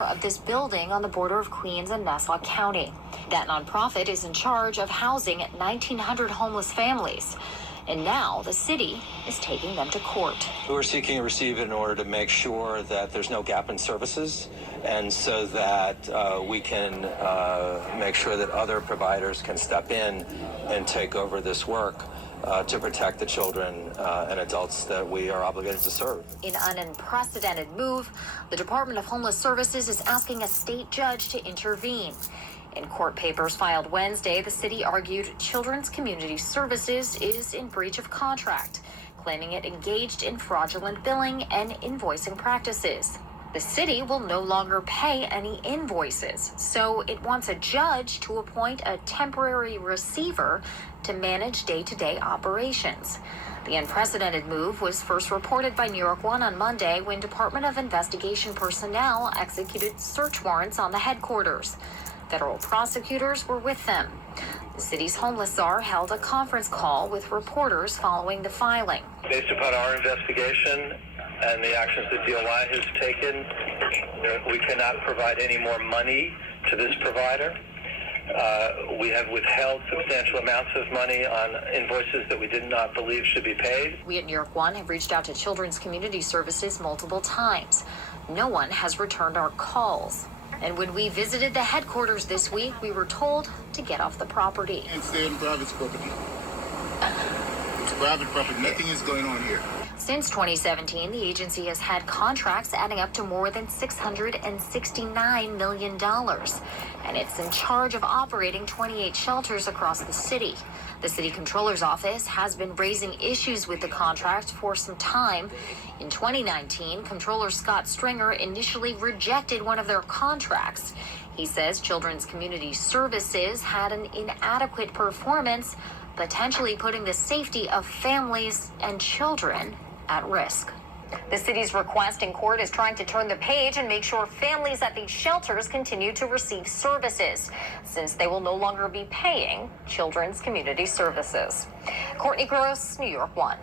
Of this building on the border of Queens and Nassau County. That nonprofit is in charge of housing 1,900 homeless families. And now the city is taking them to court. We're seeking a receipt in order to make sure that there's no gap in services, and so that we can make sure that other providers can step in and take over this work to protect the children and adults that we are obligated to serve. In an unprecedented move, the Department of Homeless Services is asking a state judge to intervene. In court papers filed Wednesday, the city argued Children's Community Services is in breach of contract, claiming it engaged in fraudulent billing and invoicing practices. The city will no longer pay any invoices, so it wants a judge to appoint a temporary receiver to manage day-to-day operations. The unprecedented move was first reported by New York One on Monday when Department of Investigation personnel executed search warrants on the headquarters. Federal prosecutors were with them. The city's homeless czar held a conference call with reporters following the filing. Based upon our investigation and the actions that DOI has taken, we cannot provide any more money to this provider. We have withheld substantial amounts of money on invoices that we did not believe should be paid. We at New York One have reached out to Children's Community Services multiple times. No one has returned our calls. And when we visited the headquarters this week, we were told to get off the property. And stay on private property. It's private property. Nothing is going on here. Since 2017, the agency has had contracts adding up to more than $669 million. And it's in charge of operating 28 shelters across the city. The city controller's office has been raising issues with the contract for some time. In 2019, Controller Scott Stringer initially rejected one of their contracts. He says Children's Community Services had an inadequate performance, potentially putting the safety of families and children at risk. The city's request in court is trying to turn the page and make sure families at these shelters continue to receive services, since they will no longer be paying Children's Community Services. Courtney Gross, New York One.